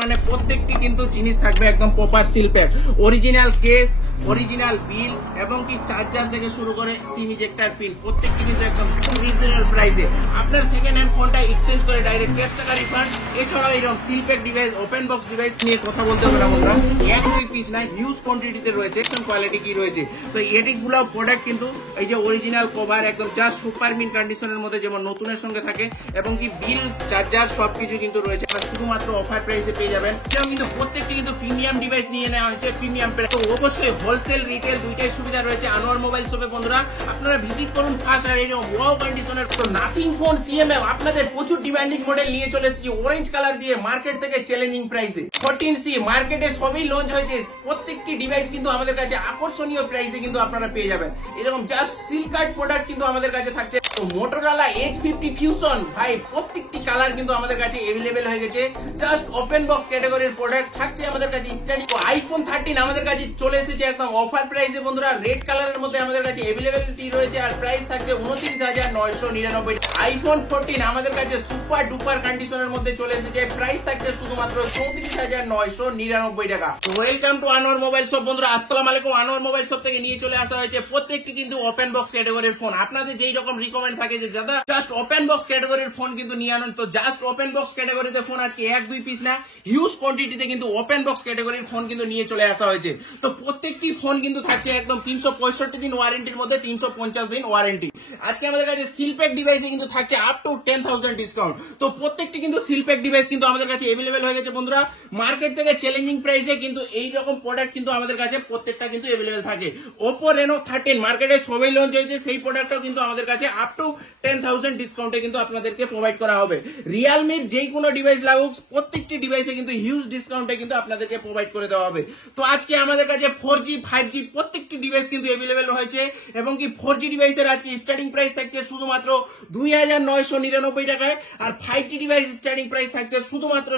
মানে প্রত্যেকটি কিন্তু জিনিস থাকবে একদম proper seal pack, original case, original bill এবং কি চার্জার থেকে শুরু করে সিম ইজেক্টর পিন প্রত্যেকটি কিন্তু একদম রিজনেবল প্রাইসে। আপনার সেকেন্ড হ্যান্ড ফোনটা এক্সচেঞ্জ করে ডাইরেক্ট ক্যাশ টাকা রিফান্ড। এছাড়াও এইরকম seal pack device, open box device নিয়ে কথা বলতে হবে না বন্ধুরা, এক দুই পিস না হিউজ কোয়ান্টিটিতে রয়েছে, কোয়ালিটি কি রয়েছে। তো এডিটগুলো প্রোডাক্ট কিন্তু এই যে অরিজিনাল কভার একদম জাস্ট সুপার মিন কন্ডিশনের মধ্যে যেমন নতুনের সঙ্গে থাকে এবং কি বিল চার্জার সবকিছু কিন্তু রয়েছে, শুধুমাত্র অফার প্রাইসে পেয়ে যাবেন। এরকম কিন্তু প্রত্যেকটি কিন্তু প্রিমিয়াম ডিভাইস নিয়ে নেওয়া হয়েছে, প্রিমিয়াম প্রাইস। তো অবশ্যই হোলসেল রিটেল দুইটাই সুবিধা রয়েছে আনোয়ার মোবাইল শপে বন্ধুরা, আপনারা ভিজিট করুন ফার্স্ট। আর এই যে ওয়াও কন্ডিশনের নাথিং ফোন সিএমএফ আপনাদের প্রচুর ডিমান্ডিং মডেল নিয়ে চলে এসেছি অরেঞ্জ কালার দিয়ে মার্কেট থেকে চ্যালেঞ্জিং প্রাইসে। 14C মার্কেটে সবই লঞ্চ হয়েছে, প্রত্যেকটি ডিভাইস কিন্তু আমাদের কাছে আকর্ষণীয় প্রাইসে কিন্তু আপনারা পেয়ে যাবেন। এরকম জাস্ট সিল কার্ড প্রোডাক্ট কিন্তু আমাদের কাছে থাকছে। তো মোটরোলা H50 ফিউশন ভাই প্রত্যেকটি কালার কিন্তু আমাদের কাছে अवेलेबल হয়ে গেছে, জাস্ট ওপেন বক্স ক্যাটাগরির প্রোডাক্ট থাকছে আমাদের কাছে স্টার্টিং। আইফোন 13 আমাদের কাছে চলে এসেছে একদম অফার প্রাইসে বন্ধুরা, রেড কালারের মধ্যে আমাদের কাছে अवेलेबिलिटी রয়েছে আর প্রাইস থাকছে 29,999। আইফোন 14 আমাদের কাছে সুপার ডুপার কন্ডিশনের মধ্যে চলে এসেছে, প্রাইস থাকছে শুধুমাত্র 34,999 টাকা। Welcome to Anwar mobile shop বন্ধুরা, আসসালামু আলাইকুম। আনোয়ার মোবাইল শপ থেকে নিয়ে চলে আসা হয়েছে প্রত্যেকটি কিন্তু ওপেন বক্স ক্যাটাগরির ফোন। আপনাদের যেই রকম রিকমেন্ড থাকে যে দাদা জাস্ট ওপেন বক্স ক্যাটাগরির ফোন কিন্তু নিয়ে আনুন, তো জাস্ট ওপেন বক্স ক্যাটাগরিতে ফোন আজকে এক দুই পিস না হিউজ কোয়ান্টিটিতে কিন্তু ওপেন বক্স ক্যাটাগরির ফোন কিন্তু নিয়ে চলে আসা হয়েছে। তো প্রত্যেকটি ফোন কিন্তু থাকছে একদম 365 দিন ওয়ারেন্টির মধ্যে 350 দিন ওয়ারেন্টি। আজকে আমাদের কাছে সিল প্যাক ডিভাইসে কিন্তু থাকছে আপ টু 10,000 ডিসকাউন্ট। তো প্রত্যেকটি কিন্তু সিল প্যাক ডিভাইস কিন্তু আমাদের কাছে अवेलेबल হয়ে গেছে বন্ধুরা, মার্কেট থেকে চ্যালেঞ্জিং প্রাইসে কিন্তু এই রকম প্রোডাক্ট কিন্তু আমাদের কাছে প্রত্যেকটা কিন্তু अवेलेबल থাকে। Oppo Reno 13 মার্কেটে সবাই লঞ্চ হয়েছে, সেই প্রোডাক্টটাও কিন্তু আমাদের কাছে আপ টু 10,000 ডিসকাউন্টে কিন্তু আপনাদেরকে প্রোভাইড করা হবে। রিয়েলমির যেই কোনো ডিভাইস লাগুক প্রত্যেকটি ডিভাইসে কিন্তু হিউজ ডিসকাউন্টে কিন্তু আপনাদেরকে প্রোভাইড করে দেওয়া হবে। তো আজকে আমাদের কাছে 4G 5G প্রত্যেকটি ডিভাইস কিন্তু अवेलेबल হয়েছে এবং কি 4G ডিভাইসের আজকে স্টার্টিং প্রাইস থাকছে শুধুমাত্র 2,999 টাকায়, আর 5G ডিভাইস স্টার্টিং প্রাইস থাকছে শুধুমাত্র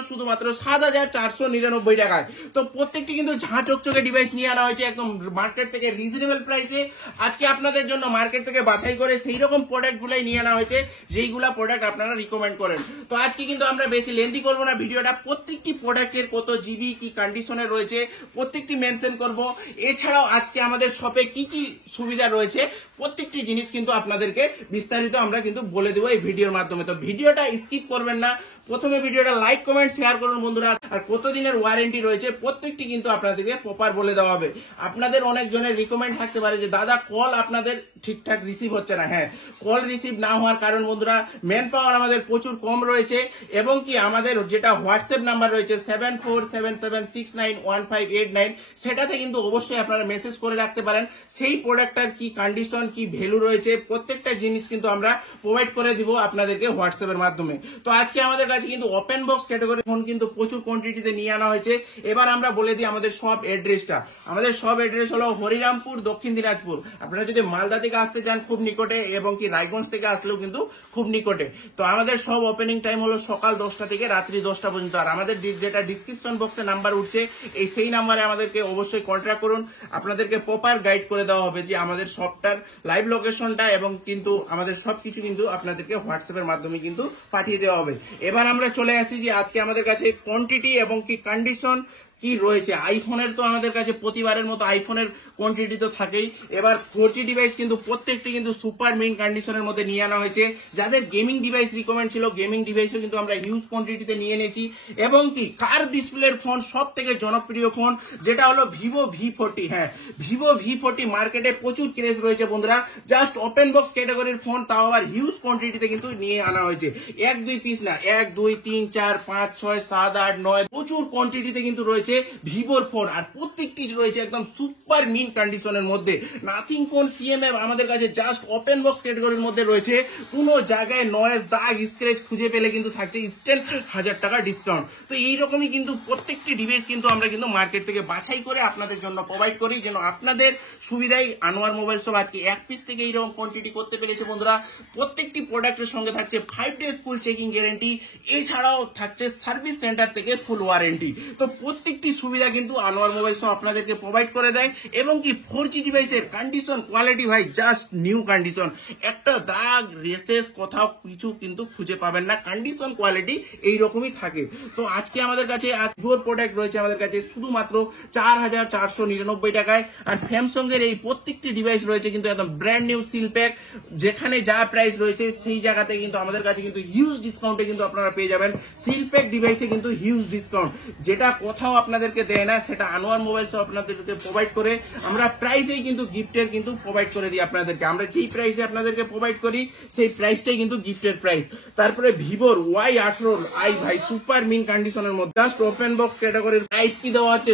7,499 টাকায়। তো প্রত্যেকটি কিন্তু ঝাঁ চকচকে ডিভাইস নিয়ে আনা হয়েছে একদম মার্কেট থেকে রিজনেবল প্রাইসে। আজকে আপনাদের জন্য মার্কেট থেকে বাছাই করে সেই রকম প্রোডাক্ট গুলাই নিয়ে আনা হয়েছে যেইগুলা প্রোডাক্ট আপনারা রিকমেন্ড করেন। তো আজকে কিন্তু আমরা বেশি লেন্থি করবো না ভিডিওটা, প্রত্যেকটি প্রোডাক্টের কত জিবি কি কন্ডিশনে রয়েছে প্রত্যেকটি মেনশন করব। এছাড়াও আজকে আমাদের শপে কি কি সুবিধা রয়েছে প্রত্যেকটি জিনিস কিন্তু আপনাদেরকে বিস্তারিত আমরা কিন্তু বলে দেবো এই ভিডিওর মাধ্যমে। তো ভিডিওটা স্কিপ করবেন না, প্রথমে ভিডিওটা লাইক কমেন্ট শেয়ার করুন বন্ধুরা। আর কতদিনের ওয়ারেন্টি রয়েছে প্রত্যেকটি কিন্তু আপনাদেরকে প্রপার বলে দেওয়া হবে। আপনাদের অনেকজনের রিকমেন্ড থাকতে পারে যে দাদা কল আপনাদের ঠিকঠাক রিসিভ হচ্ছে না। হ্যাঁ, কল রিসিভ না হওয়ার কারণ বন্ধুরা ম্যান পাওয়ার আমাদের প্রচুর কম রয়েছে এবং কি আমাদের যেটা হোয়াটসঅ্যাপ নাম্বার রয়েছে 7477691589 সেটাতে কিন্তু অবশ্যই আপনারা মেসেজ করে রাখতে পারেন। সেই প্রোডাক্টটার কি কন্ডিশন কি ভ্যালু রয়েছে প্রত্যেকটা জিনিস কিন্তু আমরা প্রোভাইড করে দিব আপনাদেরকে হোয়াটসঅ্যাপের মাধ্যমে। তো আজকে আমাদের কাছে কিন্তু ওপেন বক্স ক্যাটাগরি ফোন কিন্তু প্রচুর কোয়ান্টিটিতে নিয়ে আনা হয়েছে। এবার আমরা বলে দিই আমাদের শপ অ্যাড্রেসটা। আমাদের শপ অ্যাড্রেস হলো হরিরামপুর, দক্ষিণ দিনাজপুর। আপনারা যদি মালদা থেকে আসতে চান খুব নিকটে এবং কি রায়গঞ্জ থেকে আসলেও কিন্তু খুব নিকটে। তো আমাদের সব ওপেনিং টাইম হলো সকাল 10টা থেকে রাত্রি 10টা পর্যন্ত। আর আমাদের যেটা ডিসক্রিপশন বক্সে নাম্বার উঠছে সেই নাম্বারে আমাদেরকে অবশ্যই কন্ট্যাক্ট করুন, আপনাদেরকে প্রপার গাইড করে দেওয়া হবে যে আমাদের শপটার লাইভ লোকেশনটা এবং কিন্তু আমাদের সবকিছু কিন্তু আপনাদেরকে হোয়াটসঅ্যাপের মাধ্যমে কিন্তু পাঠিয়ে দেওয়া হবে। এবার আমরা চলে আসি যে আজকে আমাদের কাছে কোয়ান্টিটি এবং কি কন্ডিশন কি রয়েছে। আইফোনের তো আমাদের কাছে প্রতিবারের মতো আইফোনের কোয়ান্টিটি তো থাকেই। এবার 4G ডিভাইস কিন্তু প্রত্যেকটি কিন্তু সুপার মেইন কন্ডিশনের মধ্যে নিয়ে আনা হয়েছে। যাদের গেমিং ডিভাইস রিকমেন্ড ছিল গেমিং ডিভাইসও কিন্তু আমরা হিউজ কোয়ান্টিটিতে নিয়ে এনেছি এবং কি কার ডিসপ্লের ফোন সব থেকে জনপ্রিয় ফোন যেটা হলো ভিভো V40। হ্যাঁ, ভিভো V40 মার্কেটে প্রচুর ক্রেজ রয়েছে বন্ধুরা, জাস্ট ওপেন বক্স ক্যাটাগরির ফোন, তাও আবার হিউজ কোয়ান্টিটিতে কিন্তু নিয়ে আনা হয়েছে। এক দুই পিস না, 1 2 3 4 5 6 7 8 9 প্রচুর কোয়ান্টিটিতে কিন্তু রয়েছে ভিভোর ফোন। আর প্রত্যেকটি রয়েছে একদম সুপার মিন কন্ডিশনের মধ্যে। নাথিং ফোন সিএমএফ আমাদের কাছে জাস্ট ওপেন বক্স ক্যাটাগরির মধ্যে রয়েছে, কোনো জায়গায় নয়েজ দাগ স্ক্র্যাচ খুঁজে পেলে কিন্তু থাকছে ইনস্ট্যান্ট 1000 টাকা ডিসকাউন্ট। তো এইরকমই কিন্তু প্রত্যেকটি ডিভাইস কিন্তু আমরা কিন্তু মার্কেট থেকে বাছাই করে আপনাদের জন্য প্রোভাইড করি, যেন আপনাদের সুবিধায় আনোয়ার মোবাইল শপ আজকে এক পিস থেকে এইরকম কোয়ান্টিটি করতে পেরেছে বন্ধুরা। প্রত্যেকটি প্রোডাক্টের সঙ্গে থাকছে 5 ডেজ ফুল চেকিং গ্যারেন্টি, এছাড়াও থাকছে সার্ভিস সেন্টার থেকে ফুল ওয়ারেন্টি। তো প্রত্যেকটি প্রত্যেকটি সুবিধা কিন্তু আনোয়ার মোবাইলস আপনাদেরকে প্রোভাইড করে দেয় এবং কি 4G ডিভাইসের কন্ডিশন কোয়ালিটি ভাই জাস্ট নিউ কন্ডিশন, একটা দাগ রেসেস কোথাও কিছু কিন্তু খুঁজে পাবেন না, কন্ডিশন কোয়ালিটি এইরকমই থাকে। তো আজকে আমাদের কাছে ভিভোর প্রোডাক্ট রয়েছে আমাদের কাছে শুধুমাত্র 4,499 টাকায়, আর স্যামসাং এর এই প্রত্যেকটি ডিভাইস রয়েছে কিন্তু একদম ব্র্যান্ড নিউ সিল প্যাক, যেখানে যা প্রাইস রয়েছে সেই জায়গাতে কিন্তু আমাদের কাছে কিন্তু হিউজ ডিসকাউন্টে কিন্তু আপনারা পেয়ে যাবেন। সিল প্যাক ডিভাইসে কিন্তু হিউজ ডিসকাউন্ট, যেটা কোথাও আপনাদেরকে দেয় না সেটা আনোয়ার মোবাইলস আপনাদেরকে প্রোভাইড করে। আমরা প্রাইসেই কিন্তু গিফটের কিন্তু প্রোভাইড করে দিই আপনাদেরকে, আমরা যেই প্রাইসে আপনাদেরকে প্রোভাইড করি সেই প্রাইসটাই কিন্তু গিফটের প্রাইস। তারপরে ভিভোর Y18i ভাই সুপার মিন কন্ডিশনের মধ্যে জাস্ট ওপেন বক্স ক্যাটাগরির প্রাইস কি দেওয়া হচ্ছে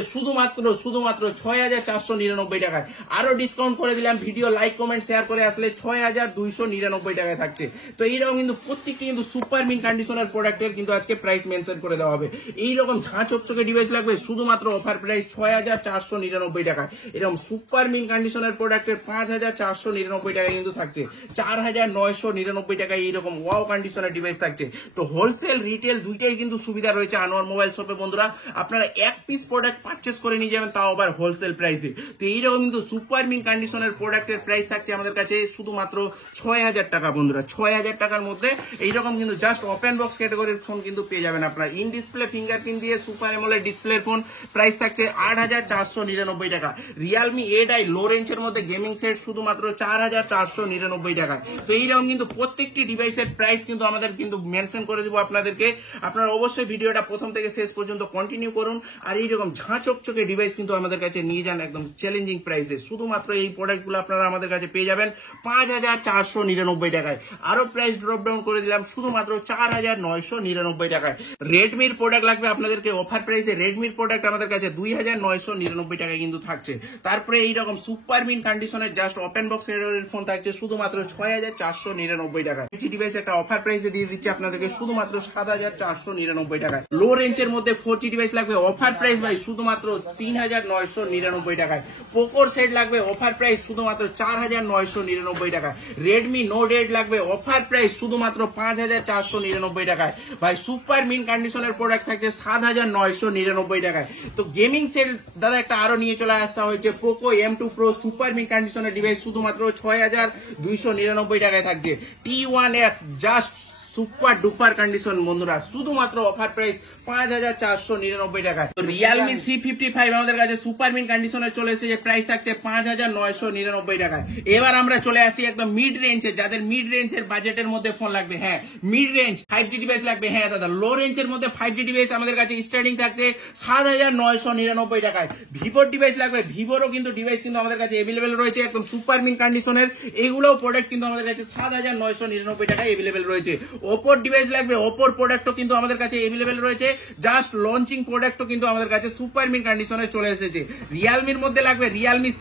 শুধুমাত্র 6,499 টাকায়। আরো ডিসকাউন্ট করে দিলাম, ভিডিও লাইক কমেন্ট শেয়ার করে আসলে 6,299 টাকায় থাকছে। তো এইরকম কিন্তু প্রত্যেকটি কিন্তু সুপার মিন কন্ডিশনের প্রোডাক্টের কিন্তু আজকে প্রাইস মেনশন করে দেওয়া হবে। এইরকম ঝাঁ চকচকে ডিভাইস লাগবে শুধুমাত্র অফার প্রাইস 6,499 টাকায়। এরকম সুপার মিন কন্ডিশনের প্রোডাক্টের 5,499 টাকায় কিন্তু থাকছে, 4,999 টাকায় এইরকম ওয়াও কন্ডিশনের ডিভাইস থাকছে। তো হোলসেল রিটেল দুইটাই কিন্তু সুবিধা রয়েছে আনোয়ার মোবাইল শপে বন্ধুরা, আপনারা এক পিস প্রোডাক্ট পারচেস করে নিয়ে যাবেন, তাও আবার হোলসেল প্রাইসে। তো এইরকম কিন্তু সুপার মিন কন্ডিশনের প্রোডাক্টের প্রাইস থাকছে আমাদের কাছে শুধুমাত্র 6,000 টাকা বন্ধুরা। 6,000 টাকার মধ্যে এইরকম কিন্তু জাস্ট ওপেন বক্স ক্যাটাগরির ফোন কিন্তু পেয়ে যাবেন আপনারা। ইন ডিসপ্লে ফিঙ্গারপ্রিন্ট দিয়ে সুপার অ্যামোলেড ডিসপ্লের ফোন প্রাইস থাকছে 8,499 টাকা। রিয়ালমি 8i লো রেঞ্জের মধ্যে গেমিং সেট শুধুমাত্র 4,499 টাকা। তো এইরকম কিন্তু প্রত্যেকটি ডিভাইসের প্রাইস কিন্তু আমাদের কিন্তু মেনশন করে দিব আপনাদেরকে। আপনারা অবশ্যই ভিডিওটা প্রথম থেকে শেষ পর্যন্ত কন্টিনিউ করুন, আর এইরকম ঝাঁ চকচকে ডিভাইস কিন্তু আমাদের কাছে নিয়ে যান একদম চ্যালেঞ্জিং প্রাইসে। শুধুমাত্র এই প্রোডাক্টগুলো আপনারা আমাদের কাছে পেয়ে যাবেন 5,499 টাকায়। আরো প্রাইস ড্রপ ডাউন করে দিলাম শুধুমাত্র 4,999 টাকায়। রেডমির প্রোডাক্ট লাগবে আপনাদেরকে অফার প্রাইসে, রেডমির প্রোডাক্ট আমাদের কাছে 2,999 টাকায় কিন্তু থাকছে। তারপরে এইরকম সুপার মিন কন্ডিশনের জাস্ট ওপেন বক্স এর ফোন থাকছে শুধুমাত্র 6,499 টাকায়। এই ডিভাইস একটা অফার প্রাইসে দিয়ে দিচ্ছে আপনাদেরকে শুধুমাত্র 7,499 টাকায়। লো রেঞ্জের মধ্যে 4G ডিভাইস লাগবে অফার প্রাইস ভাই শুধুমাত্র 3,999 টাকায়। পোকোর সেট লাগবে অফার প্রাইস শুধুমাত্র 4,999 টাকায়। রেডমি নোট 8 লাগবে অফার প্রাইস শুধুমাত্র 5,499 টাকায়। ভাই সুপার মিন কন্ডিশনের প্রোডাক্ট থাকছে 7,999 টাকায়। তো গেমিং সেট দাদা একটা আরো নিয়ে চলে আসা হয়েছে, Poco M2 Pro super mint কন্ডিশনের ডিভাইস শুধুমাত্র 6,299 টাকায় থাকছে। T1X just super duper condition বন্ধুরা, শুধুমাত্র অফার প্রাইস 5,499 টাকায়। তো রিয়ালমি C55 আমাদের কাছে সুপার মিন কন্ডিশনে চলে এসেছে, প্রাইস থাকছে 5,999 টাকায়। এবার আমরা চলে আসি একদম মিড রেঞ্জে, যাদের মিড রেঞ্জের বাজেটের মধ্যে ফোন লাগবে, হ্যাঁ মিড রেঞ্জ 5G ডিভাইস লাগবে, হ্যাঁ দাদা লো রেঞ্জের মধ্যে 5G ডিভাইস আমাদের কাছে স্টার্টিং থাকছে 7,999 টাকায়। ভিভোর ডিভাইস লাগবে, ভিভোরও কিন্তু ডিভাইস কিন্তু আমাদের কাছে এভেলেবেল রয়েছে একদম সুপার মিন কন্ডিশনের, এগুলোও প্রোডাক্ট কিন্তু আমাদের কাছে 7,999 টাকায় এভেলেবেল রয়েছে। ওপোর ডিভাইস লাগবে, ওপোর প্রোডাক্টও কিন্তু আমাদের কাছে এভেলেবেল রয়েছে, জাস্ট লঞ্চিং প্রোডাক্টও কিন্তু আমাদের কাছে সুপার মিন কন্ডিশনে চলে এসেছে। রিয়ালমির মধ্যে লাগবে Realme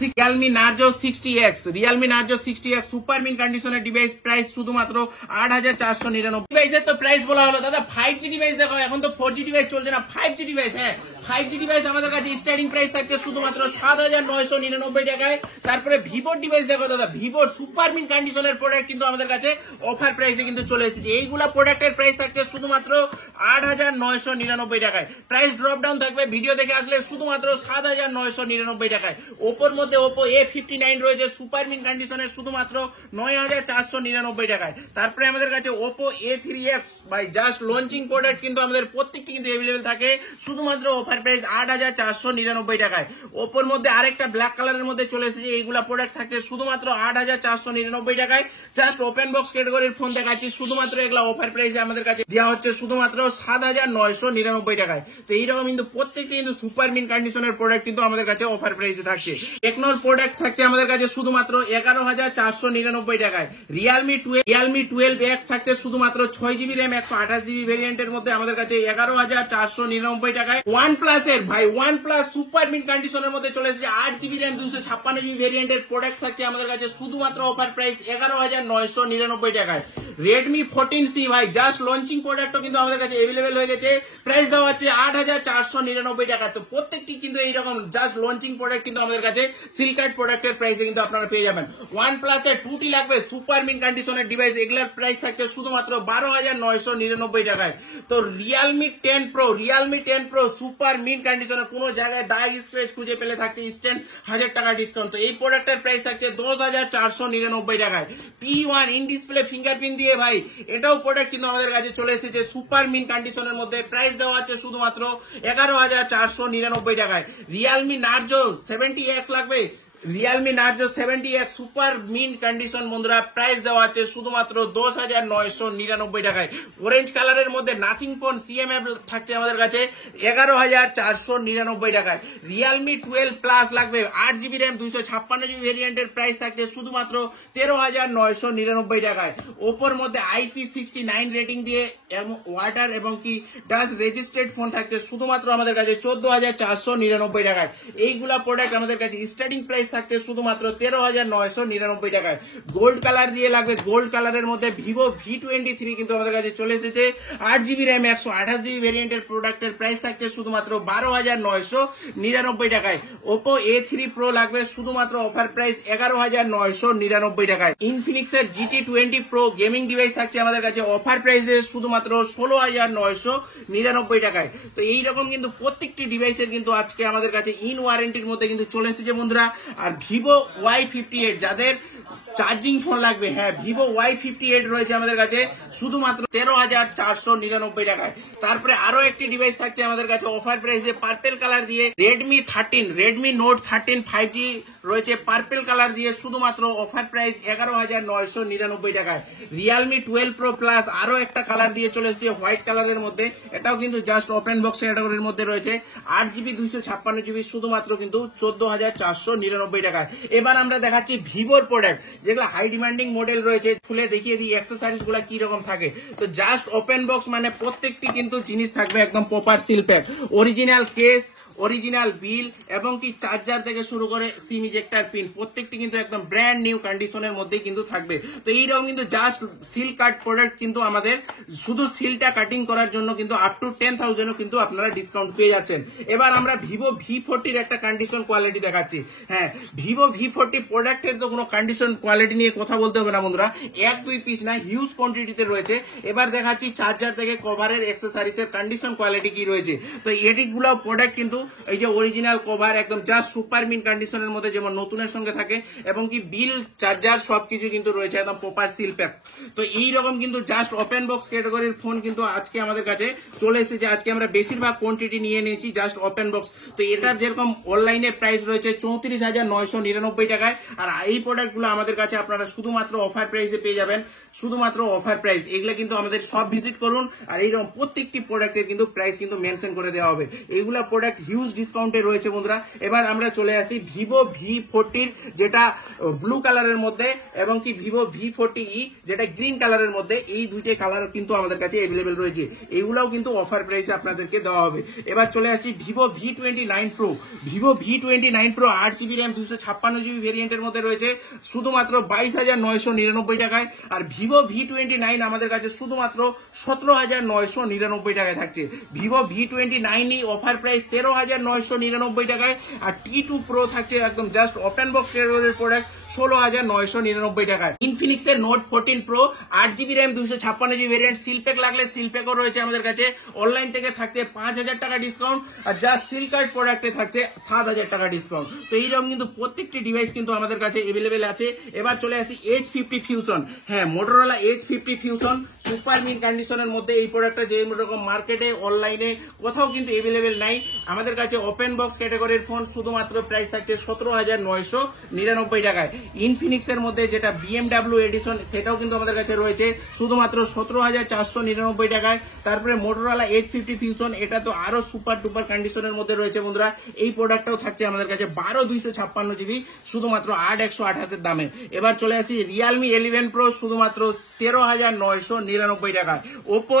Realme Narzo 60X, Realme Narzo 60X super mint কন্ডিশনের ডিভাইস প্রাইস শুধুমাত্র 8,499। ডিভাইসের তো প্রাইস বলা হলো দাদা, 5G ডিভাইস দেখো, এখন তো 4G ডিভাইস চলছে না, 5G ডিভাইস, হ্যাঁ 5G ডিভাইস আমাদের কাছে স্টার্টিং প্রাইস থাকছে শুধুমাত্র 7,999 টাকায়। তারপরে ভিভোর ডিভাইস দেখো দাদা, ভিভোর সুপার মিন কন্ডিশনের প্রোডাক্ট কিন্তু আমাদের কাছে অফার প্রাইসে কিন্তু চলে এসেছে। এইগুলা প্রোডাক্টের প্রাইস থাকছে শুধুমাত্র 8,999 টাকায়। প্রাইস ড্রপ ডাউন থাকবে, ভিডিও দেখে আসলে শুধুমাত্র 7,999 টাকায়। ওপোর মধ্যে ওপো A59 রয়েছে সুপার মিন কন্ডিশনের শুধুমাত্র 9,499 টাকায়। তারপরে আমাদের কাছে ওপো A3X ভাই জাস্ট লঞ্চিং প্রোডাক্ট কিন্তু আমাদের প্রত্যেকটি কিন্তু এভেলেবেল থাকে শুধুমাত্র অফার প্রাইস 8,499 টাকায়। ওপোর মধ্যে আরেকটা ব্ল্যাক কালারের মধ্যে চলে এসেছে, এইগুলা প্রোডাক্ট থাকছে শুধুমাত্র 8,499 টাকায়। জাস্ট ওপেন বক্স ক্যাটাগরির ফোন দেখাচ্ছি, শুধুমাত্র এগুলা অফার প্রাইসে আমাদের কাছে দেওয়া হচ্ছে শুধুমাত্র 7,999 টাকায়। তো এইরকম কিন্তু প্রত্যেকটি কিন্তু সুপার মিন কন্ডিশনের প্রোডাক্ট কিন্তু আমাদের কাছে অফার প্রাইসে থাকছে। টেকনোর প্রোডাক্ট থাকছে আমাদের কাছে শুধুমাত্র 11,499 টাকায়। রিয়ালমি 12X থাকছে শুধুমাত্র 6GB র্যাম 128GB ভেরিয়েন্টের মধ্যে আমাদের কাছে 11,499 টাকায়। OnePlus এর ভাই OnePlus সুপার মিন কন্ডিশনের মধ্যে চলে এসেছে 8GB র্যাম 256GB ভেরিয়েন্টের প্রোডাক্ট থাকছে আমাদের কাছে শুধুমাত্র অফার প্রাইস 11,999 টাকায়। রেডমি 14C ভাই জাস্ট লঞ্চিং প্রোডাক্টও কিন্তু আমাদের কাছে अवेलेबल হয়ে গেছে। প্রাইস দেওয়া হচ্ছে 8,499 টাকা। তো প্রত্যেকটি কিন্তু এইরকম জাস্ট লঞ্চিং প্রোডাক্ট কিন্তু আমাদের কাছে সিলকার্ড প্রোডাক্টের প্রাইসে কিন্তু আপনারা পেয়ে যাবেন। OnePlus এর 2T লাগবে সুপার মিন কন্ডিশনের ডিভাইস, এগুলার প্রাইস থাকছে শুধুমাত্র 12,999 টাকায়। তো Realme 10 Pro সুপার মিন কন্ডিশনের কোনো জায়গায় দাগ স্ক্র্যাচ খুঁজে পেলে থাকছে ইনস্ট্যান্ট 1000 টাকা ডিসকাউন্ট। তো এই প্রোডাক্টের প্রাইস থাকছে 10,499 টাকায়। P1 ইন ডিসপ্লে ফিঙ্গারপ্রিন্ট দিয়ে ভাই এটাও প্রোডাক্ট কিন্তু আমাদের কাছে চলে এসেছে সুপার মিন কন্ডিশনের মধ্যে। প্রাইস দেওয়া হচ্ছে শুধুমাত্র 11,499 টাকায়। Realme Narzo 70X লাগবে, Realme Narzo 70X super mint condition বন্ধুরা, প্রাইস দেওয়া আছে শুধুমাত্র 10,999 টাকায়। অরেঞ্জ কালারের মধ্যে নাথিং ফোন CMF থাকছে আমাদের কাছে 11,499 টাকায়। Realme 12 Plus লাগবে 8GB RAM 256GB ভেরিয়েন্টের, প্রাইস থাকছে শুধুমাত্র 13,999 টাকায়। ওপোর মধ্যে IP69 রেটিং দিয়ে ওয়াটার এবং কি ডাস্ট রেজিস্ট্রেড ফোন থাকছে শুধুমাত্র আমাদের কাছে 14,499 টাকায়। এইগুলা প্রোডাক্ট আমাদের কাছে স্টার্টিং প্রাইস থাকছে শুধুমাত্র 13,999 টাকায়। গোল্ড কালার দিয়ে লাগবে, গোল্ড কালারের মধ্যে Vivo V23 কিন্তু আমাদের কাছে চলে এসেছে 8GB RAM 128GB ভেরিয়েন্টের, প্রোডাক্টের প্রাইস থাকছে শুধুমাত্র 12,999 টাকায়। Oppo A3 Pro লাগবে শুধুমাত্র অফার প্রাইস 11,999 টাকায়। Infinix এর GT20 Pro গেমিং ডিভাইস থাকছে আমাদের কাছে অফার প্রাইসে শুধুমাত্র 16,999 টাকায়। তো এইরকম কিন্তু প্রত্যেকটি ডিভাইসের কিন্তু আজকে আমাদের কাছে ইন ওয়ারেন্টির মধ্যে কিন্তু চলে এসেছে বন্ধুরা। আর Vivo Y58 যাদের চার্জিং ফোন লাগবে, হ্যাঁ Vivo Y58 রয়েছে আমাদের কাছে শুধুমাত্র 13,499 টাকায়। তারপরে আরো একটি ডিভাইস থাকছে আমাদের কাছে অফার প্রাইসে পার্পল কালার দিয়ে, Redmi Note 13 5G রয়েছে পার্পল কালার দিয়ে শুধুমাত্র অফার প্রাইস 11,999 টাকায়। Realme 12 Pro Plus আরো একটা কালার দিয়ে চলে এসেছে হোয়াইট কালারের মধ্যে, এটাও কিন্তু জাস্ট ওপেন বক্স ক্যাটাগরির মধ্যে রয়েছে 8GB 256GB শুধুমাত্র কিন্তু 14,499 টাকায়। এবার আমরা দেখাচ্ছি ভিভোর প্রোডাক্ট যেগুলো হাই ডিমান্ডিং মডেল রয়েছে, খুলে দেখিয়ে দিই অ্যাক্সেসরিজ গুলা কি রকম থাকে। তো জাস্ট ওপেন বক্স মানে প্রত্যেকটি কিন্তু জিনিস থাকবে একদম proper seal pack, original case, original bill এবং কি চার্জার থেকে শুরু করে সিম ইজেক্টর পিন প্রত্যেকটি কিন্তু একদম ব্র্যান্ড নিউ কন্ডিশনের মধ্যেই কিন্তু থাকবে। তো এইরকম কিন্তু জাস্ট সিল কাট প্রোডাক্ট কিন্তু আমাদের শুধু সিলটা কাটিং করার জন্য কিন্তু আপ টু 10,000 কিন্তু আপনারা ডিসকাউন্ট পেয়ে যাচ্ছেন। এবার আমরা Vivo V40 এর একটা কন্ডিশন কোয়ালিটি দেখাচ্ছি। হ্যাঁ Vivo V40 প্রোডাক্টের তো কোনো কন্ডিশন কোয়ালিটি নিয়ে কথা বলতে হবে না বন্ধুরা, 1-2 পিস না হিউজ কোয়ান্টিটিতে রয়েছে। এবার দেখাচ্ছি চার্জার থেকে কভারের অ্যাক্সেসরিজের কন্ডিশন কোয়ালিটি কি রয়েছে। তো এটিগুলো প্রোডাক্ট কিন্তু এই যে অরিজিনাল কভার একদম জাস্ট সুপার মিন কন্ডিশনের মধ্যে যেমন নতুনের সঙ্গে থাকে এবং কি বিল চার্জার সবকিছু কিন্তু রয়েছে একদম প্রপার সিল প্যাক। তো এইরকম কিন্তু জাস্ট ওপেন বক্স ক্যাটাগরির ফোন কিন্তু আজকে আমাদের কাছে চলে এসেছে। আজকে আমরা বেশিরভাগ কোয়ান্টিটি নিয়ে নিয়েছি জাস্ট ওপেন বক্স। তো এটার যেরকম অনলাইনে প্রাইস রয়েছে 34,999 টাকায়, আর এই প্রোডাক্টগুলো আমাদের কাছে আপনারা শুধুমাত্র অফার প্রাইসে পেয়ে যাবেন, শুধুমাত্র অফার প্রাইস। এগুলো কিন্তু আমাদের সব ভিজিট করুন, আর এইরকম প্রত্যেকটি প্রোডাক্টের কিন্তু প্রাইস কিন্তু মেনশন করে দেওয়া হবে। এইগুলা প্রোডাক্ট হিউজ ডিসকাউন্টে রয়েছে বন্ধুরা। এবার আমরা চলে আসি Vivo V40 যেটা ব্লু কালারের মধ্যে এবং কি Vivo V40e যেটা গ্রিন কালারের মধ্যে, এই দুইটাই কালার কিন্তু আমাদের কাছে अवेलेबल রয়েছে। এগুলাও কিন্তু অফার প্রাইসে আপনাদেরকে দেওয়া হবে। এবার চলে আসি Vivo V29 Pro। Vivo V29 Pro 8GB RAM 256GB ভেরিয়েন্টের মধ্যে রয়েছে শুধুমাত্র 22,999 টাকায়। আর Vivo V29 আমাদের কাছে শুধুমাত্র 17,999 টাকায় থাকছে। Vivo V29 অফার প্রাইস 13,999 টাকায়। আর T2 Pro থাকছে একদম জাস্ট ওপেন বক্স ক্যাটাগরির প্রোডাক্ট 16,999 টাকায়। Infinix এর Note 14 Pro 8GB RAM 256GB variant, seal pack লাগলে সিলপ্যাকও রয়েছে আমাদের কাছে। অনলাইন থেকে থাকছে 5,000 টাকা ডিসকাউন্ট, আর জাস্ট সিল কার্ড প্রোডাক্টে থাকছে 7,000 টাকা ডিসকাউন্ট। তো এইরকম কিন্তু প্রত্যেকটি ডিভাইস কিন্তু আমাদের কাছে अवेलेबल আছে। এবার চলে আসি H50 Fusion। হ্যাঁ Motorola H50 Fusion super mint কন্ডিশনের মধ্যে এই প্রোডাক্টটা যে রকম মার্কেটে অনলাইনে কোথাও কিন্তু अवेलेबल নাই। আমাদের কাছে ওপেন বক্স ক্যাটাগরির ফোন শুধুমাত্র প্রাইস থাকছে 17,999 টাকায়। ইনফিনিক্স এর মধ্যে যেটা BMW এডিশন সেটাও কিন্তু আমাদের কাছে রয়েছে শুধুমাত্র 17,499 টাকায়। তারপরে Motorola H50 Fusion এটা তো আরো সুপার ডুপার কন্ডিশনের মধ্যে রয়েছে বন্ধুরা। এই প্রোডাক্টটাও থাকছে আমাদের কাছে 12,256GB শুধুমাত্র 8,128 এর দামে। এবার চলে আসি Realme 11 Pro শুধুমাত্র 13,999 999 টাকায়। ওপো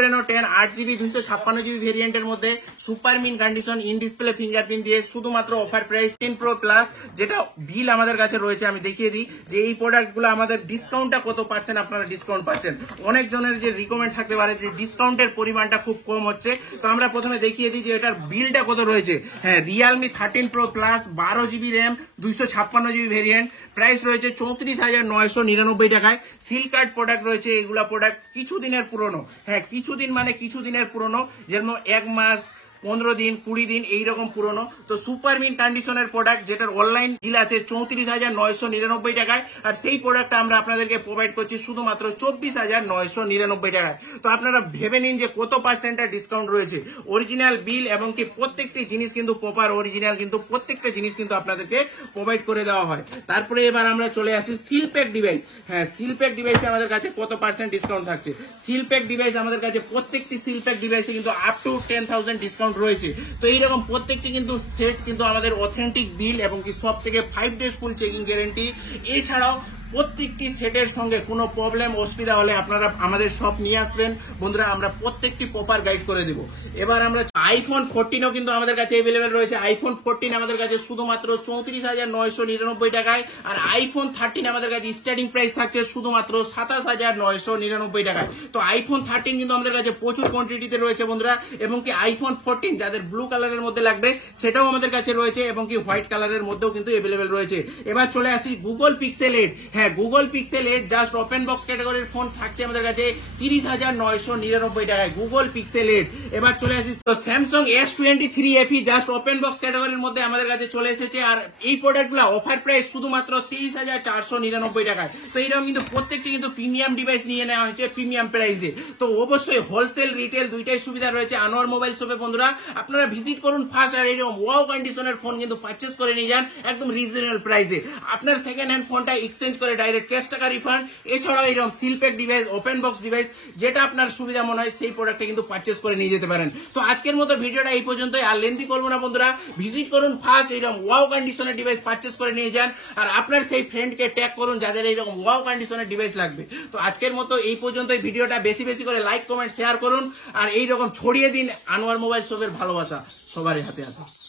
রেনো 10 8GB 256GB ভেরিয়েন্টের মধ্যে super mint condition in display fingerprint দিয়ে শুধুমাত্র অফার প্রাইস 10 Pro প্লাস, যেটা বিল আমাদের কাছে রয়েছে। আমি দেখিয়ে দিই যে এই প্রোডাক্টগুলো আমাদের ডিসকাউন্টটা কত পার্সেন্ট আপনারা ডিসকাউন্ট পাচ্ছেন। অনেক জনের যে রিকমেন্ড থাকতে পারে যে ডিসকাউন্টের পরিমাণটা খুব কম হচ্ছে, তো আমরা প্রথমে দেখিয়ে দিই যে এটার বিলটা কত রয়েছে। হ্যাঁ, Realme 13 Pro plus 12GB RAM 256GB variant, price রয়েছে 34,999 টাকায়। সিল কার্ড প্রোডাক্ট রয়েছে, এগুলা প্রোডাক্ট কিছুদিনের পুরনো। হ্যাঁ, কিছুদিন মানে কিছুদিনের পুরনো, যেমন 1 মাস 15 দিন 20 দিন এইরকম পুরনো। তো সুপার মিন কন্ডিশনের প্রোডাক্ট যেটার অনলাইন বিল আছে 34,999 টাকায়, আর সেই প্রোডাক্টটা আমরা আপনাদেরকে প্রোভাইড করছি শুধুমাত্র 24,999 টাকায়। তো আপনারা ভেবে নিন যে কত পার্সেন্টের ডিসকাউন্ট রয়েছে। অরিজিনাল বিল এবং কি প্রত্যেকটি জিনিস কিন্তু প্রপার অরিজিনাল, কিন্তু প্রত্যেকটা জিনিস কিন্তু আপনাদেরকে প্রোভাইড করে দেওয়া হয়। তারপরে এবার আমরা চলে আসি সিলপ্যাক ডিভাইস। হ্যাঁ, সিলপ্যাক ডিভাইসে আমাদের কাছে কত পার্সেন্ট ডিসকাউন্ট থাকছে। সিলপ্যাক ডিভাইস আমাদের কাছে প্রত্যেকটি সিলপ্যাক ডিভাইসে কিন্তু আপ টু 10,000 ডিসকাউন্ট রয়েছে। তো এইরকম প্রত্যেকটি কিন্তু সেট কিন্তু আমাদের অথেন্টিক বিল এবং কি সব থেকে 5 ডেজ ফুল চেকিং গ্যারেন্টি। এছাড়াও প্রত্যেকটি সেটের সঙ্গে কোনো প্রবলেম অসুবিধা হলে আপনারা আমাদের শপ নিয়ে আসবেন বন্ধুরা, আমরা প্রত্যেকটি প্রপার গাইড করে দেব। এবার আমরা আইফোন 14ও কিন্তু আমাদের কাছে अवेलेबल রয়েছে। আইফোন 14 আমাদের কাছে শুধুমাত্র 34,999 টাকায়, আর আইফোন 13 আমাদের কাছে স্টার্টিং প্রাইস থাকছে শুধুমাত্র 27,999 টাকায়। তো আইফোন 13 কিন্তু আমাদের কাছে প্রচুর কোয়ান্টিটিতে রয়েছে বন্ধুরা, এবং কি আইফোন 14 যাদের ব্লু কালারের মধ্যে লাগবে সেটাও আমাদের কাছে রয়েছে, এবং কি হোয়াইট কালারের মধ্যেও কিন্তু अवेलेबल রয়েছে। এবার চলে আসি গুগল পিক্সেল 8। হ্যাঁ, Google pixel 8 just open box ক্যাটাগরির ফোন থাকছে আমাদের কাছে 30,999 টাকায় গুগল পিক্সেল 8। এবার চলে আসি তো Samsung S23 FE just open box ক্যাটাগরির মধ্যে আমাদের কাছে চলে এসেছে, আর এই প্রোডাক্টগুলো অফার প্রাইস শুধুমাত্র 30,499 টাকায়। তো এইরকম কিন্তু প্রত্যেকটি কিন্তু প্রিমিয়াম ডিভাইস নিয়ে নেওয়া হয়েছে প্রিমিয়াম প্রাইসে। তো অবশ্যই হোলসেল রিটেল দুইটাই সুবিধা রয়েছে আনোয়ার মোবাইল শপে বন্ধুরা। আপনারা ভিজিট করুন ফার্স্ট, আর এরকম ওয়াও কন্ডিশনের ফোন কিন্তু পারচেজ করে নিয়ে যান একদম রিজনেবল প্রাইসে। আপনার সেকেন্ড হ্যান্ড ফোনটা এক্সচেঞ্জ করে ডাইরেক্ট ক্যাশ টাকা রিফান্ড। এছাড়াও এরকম seal pack device open box device যেটা আপনার সুবিধা মনে হয় সেই প্রোডাক্টটা কিন্তু পারচেজ করে নিয়ে যেতে পারেন। তো আজকের মতো ভিডিওটা এই পর্যন্তই, আর লেন্থি করবো না বন্ধুরা। ভিজিট করুন ফার্স্ট, এরকম ওয়াও কন্ডিশনের ডিভাইস পারচেজ করে নিয়ে যান, আর আপনার সেই ফ্রেন্ডকে ট্যাগ করুন যাদের এইরকম ওয়াও কন্ডিশনের ডিভাইস লাগবে। তো আজকের মতো এই পর্যন্তই, ভিডিওটা বেশি বেশি করে লাইক কমেন্ট শেয়ার করুন, আর এইরকম ছড়িয়ে দিন আনোয়ার মোবাইল শপের ভালোবাসা সবারই হাতে হাতে।